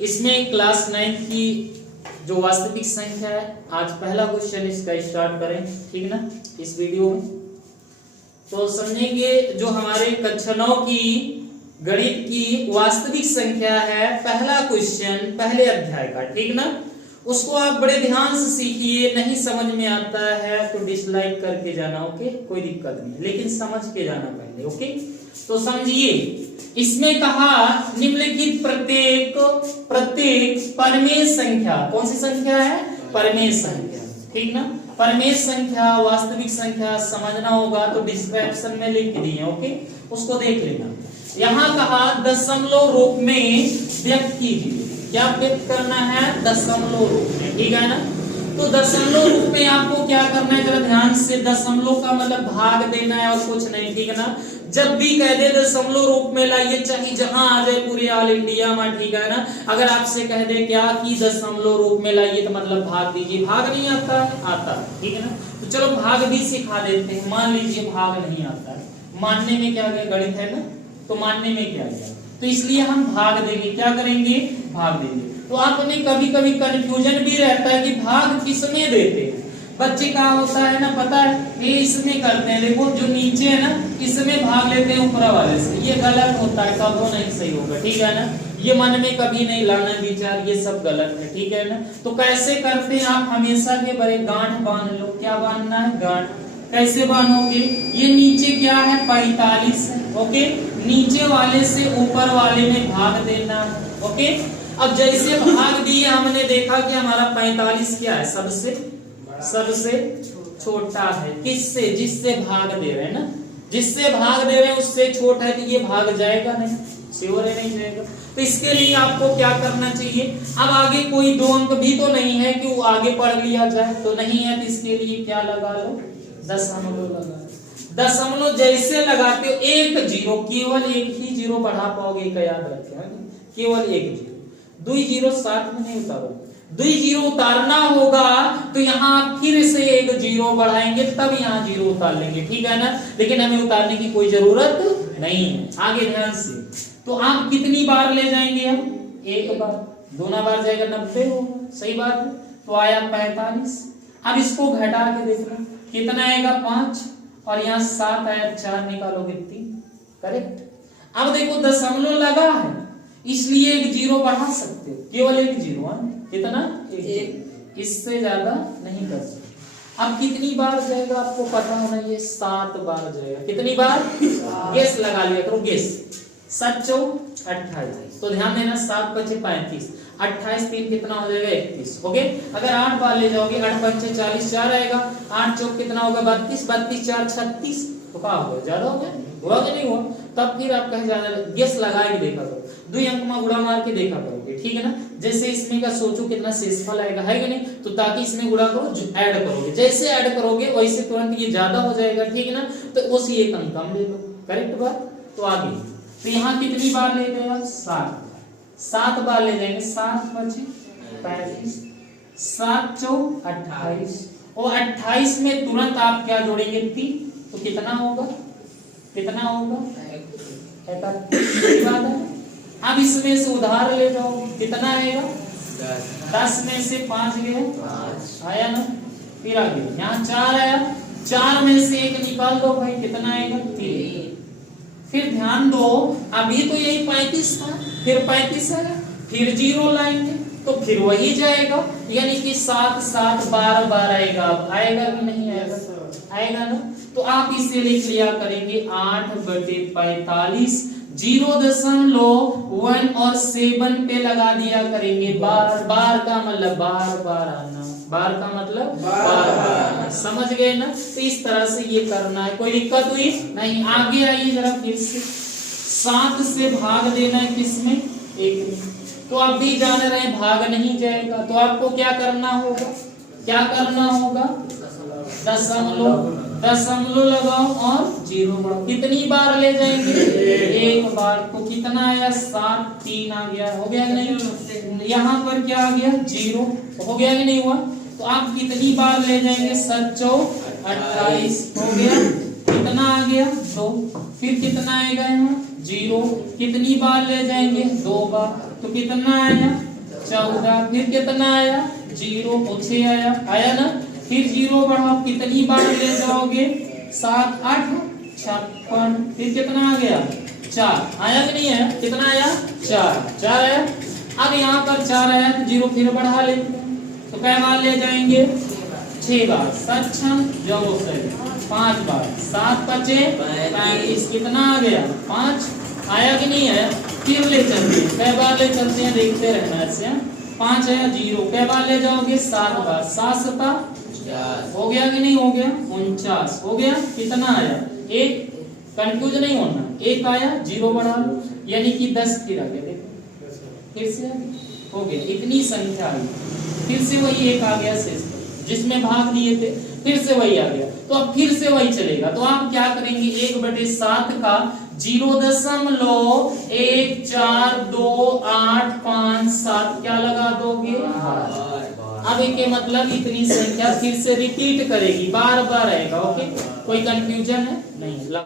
इसमें क्लास 9 की जो वास्तविक संख्या है, आज पहला क्वेश्चन इसका स्टार्ट करें, ठीक ना। इस वीडियो में तो समझेंगे जो हमारे कक्षा 9 की गणित की वास्तविक संख्या है, पहला क्वेश्चन पहले अध्याय का, ठीक ना। उसको आप बड़े ध्यान से सीखिए, नहीं समझ में आता है तो डिसलाइक करके जाना, ओके, कोई दिक्कत नहीं, लेकिन समझ के जाना पहले, ओके। तो समझिए, इसमें कहा निम्नलिखित प्रत्येक परमेय संख्या, कौन सी संख्या है? परमेय संख्या, ठीक ना। परमेय संख्या वास्तविक संख्या समझना होगा तो डिस्क्रिप्शन में लिख दिए, ओके, उसको देख लेना। यहाँ कहा दशमलव रूप में व्यक्त कीजिए, क्या व्यक्त करना है? दशमलव रूप में, ठीक है ना। तो दशमलव रूप में आपको क्या करना है, जरा ध्यान से। दशमलव का मतलब भाग देना है और कुछ नहीं, ठीक है ना। जब भी कह दे दशमलव रूप में लाइए, चाहे जहां आ जाए पूरे ऑल इंडिया में, ठीक है ना। अगर आपसे कह दे क्या कि दशमलव रूप में लाइए तो मतलब भाग दीजिए। भाग नहीं आता है? आता है, ठीक है ना। तो चलो भाग भी सिखा देते हैं। मान लीजिए भाग नहीं आता है, मानने में क्या गया? गणित है ना, तो मानने में क्या गया? तो इसलिए हम भाग देंगे। क्या करेंगे? भाग देंगे। तो आपने कभी कभी कंफ्यूजन भी रहता है कि भाग किसमें देते हैं। बच्चे का होता है ना, पता है, ये इसमें करते हैं, देखो जो नीचे है ना, इसमें भाग लेते हैं ऊपर वाले से। ये गलत होता है, कभी नहीं सही होगा, ठीक है ना। ये मन में कभी नहीं लाना विचार, ये सब गलत है, ठीक है ना। तो कैसे करते हैं आप? हमेशा के बड़े गांठ बांध लो। क्या बांधना है? गांठ। कैसे बांधोगे? ये नीचे क्या है? 45 है, ओके। नीचे वाले से ऊपर वाले में भाग देना है, ओके। अब जैसे भाग दिए, हमने देखा कि हमारा 45 क्या है? सबसे छोटा है। किससे? जिससे भाग दे रहे हैं ना, जिससे भाग दे रहे हैं उससे छोटा है, तो ये भाग जाएगा नहीं, श्योर है नहीं जाएगा। तो इसके लिए आपको क्या करना चाहिए? अब आगे कोई दो अंक भी तो नहीं है कि वो आगे पढ़ लिया जाए, तो नहीं है, तो इसके लिए क्या लगा लो? दशमलव लगा लो। दशमलव जैसे लगाते हो, एक जीरो, केवल एक ही जीरो बढ़ा पाओगे, क्या याद रखें, केवल एक जीरो। 2 जीरो साथ में नहीं उतारो, 2 जीरो उतारना होगा तो यहाँ फिर से एक जीरो बढ़ाएंगे, तब यहाँ जीरो उतार लेंगे, ठीक है ना। लेकिन हमें उतारने की कोई जरूरत नहीं है। आगे ध्यान से, तो आप कितनी बार ले जाएंगे? हम एक बार, दोनों बार जाएगा 90 होगा, सही बात है। तो आया 45। अब इसको घटा के देखना कितना आएगा? 5, और यहाँ 7 आया, 4 निकालोगे 3, करेक्ट। अब देखो दशमलव लगा है, इसलिए एक जीरो बढ़ा सकते हो, केवल एक जीरो, कितना? एक। इससे ज्यादा नहीं कर सकते। अब कितनी बार जाएगा आपको पता होना, ये 7 बार जाएगा। कितनी बार? गेस लगा लिया करो, गेस। 7 चौक 28, तो ध्यान देना, 7 बचे 35, 28 3 कितना हो जाएगा? 31, हो गए। अगर 8 बार ले जाओगे, 8 पंचे 40, 4 आएगा, 8 चौक कितना होगा? 32, 32 4 36, तो क्या होगा? ज्यादा हो गया, हुआ कि नहीं हुआ? तब फिर आप कहीं ज्यादा गेस लगा के देखा करो, 2 अंक में गुणा मार के देखा करोगे, ठीक है ना। जैसे इसमें का सोचो कितना शेषफल आएगा, है कि नहीं, तो ताकि इसमें गुणा करो, ऐड करोगे, जैसे ऐड करोगे वैसे तुरंत ये ज्यादा हो जाएगा, ठीक है ना। तो उसी एक अंक कम ले लो, करेक्ट बात। तो आगे, तो यहाँ कितनी बार ले गए? 7 बार ले जाएंगे, 7 बचे 35, 7 चौक 28, और 28 में तुरंत आप क्या जोड़ेंगे? 3, तो कितना होगा? कितना होगा? 31। अब इसमें से उधार ले जाओ, कितना आएगा? 10 में से 5 गए, 5 आया ना। फिर आगे यहाँ 4 आया, 4 में से 1 निकाल दो भाई, कितना आएगा? 3। फिर ध्यान दो, अभी तो यही 35 था, फिर 35 आया, फिर जीरो लाएंगे तो फिर वही जाएगा, यानी कि 7 7 12 12 आएगा। अब आएगा कि नहीं आएगा? आएगा ना। तो आप इसे लिख लिया करेंगे 8/45, 0.1 और 7 पे लगा दिया करेंगे बार। बार का मतलब बार बार आना, बार का मतलब बार बार आना, समझ गए ना। तो इस तरह से ये करना है, कोई दिक्कत हुई नहीं। आगे आइए जरा फिर से, 7 से भाग देना है किसमें? 1 में। तो आप भी जान रहे हैं भाग नहीं जाएगा, तो आपको क्या करना होगा? क्या करना होगा? दशमलव लगाओ और जीरो बढ़ाओ। कितनी बार ले जाएंगे? एक बार। तो कितना आया? 7 3 आ गया, हो गया कि नहीं? यहाँ पर क्या आ गया? जीरो, हो गया कि नहीं हुआ? तो आप कितनी बार ले जाएंगे? 7 चौक 28, हो गया। कितना आ गया? 2। फिर कितना आएगा यहाँ? जीरो कितनी बार ले जाएंगे 2 बार, तो कितना आया 14, फिर कितना आया 0 और 6 आया ना, फिर 0 बढ़ाओ कितनी बार ले जाओगे 7 8 56, फिर कितना आ गया 4 आया कि नहीं आया, कितना आया 4 आया। अब यहाँ पर 4 आया तो 0 फिर बढ़ा लेते हैं, तो कै बार ले जाएंगे 6 बार, सक्षम जो सही 5 बार, 7 5 35, कितना आ गया 5 आया कि नहीं आया, फिर ले चलते हैं, कै बार ले चलते हैं देखते रहना इससे, 5 आया 0, कै बार ले जाओगे 7 बार, 7 7 हो गया कि नहीं हो गया 49 हो गया, कितना आया 1, कंफ्यूज नहीं होना, 1 आया 0 बढ़ा लो यानी कि 10 फिर आ गया, देखो फिर से हो गया, इतनी संख्या आई, फिर से वही 1 आ गया शेष जिसमें भाग दिए थे, फिर से वही आ गया, तो अब फिर से वही चलेगा, तो आप क्या करेंगे 1/7 का 0.142857 क्या लगा दोगे, अब एक मतलब इतनी संख्या फिर से रिपीट करेगी, बार बार आएगा। ओके, कोई कंफ्यूजन है नहीं।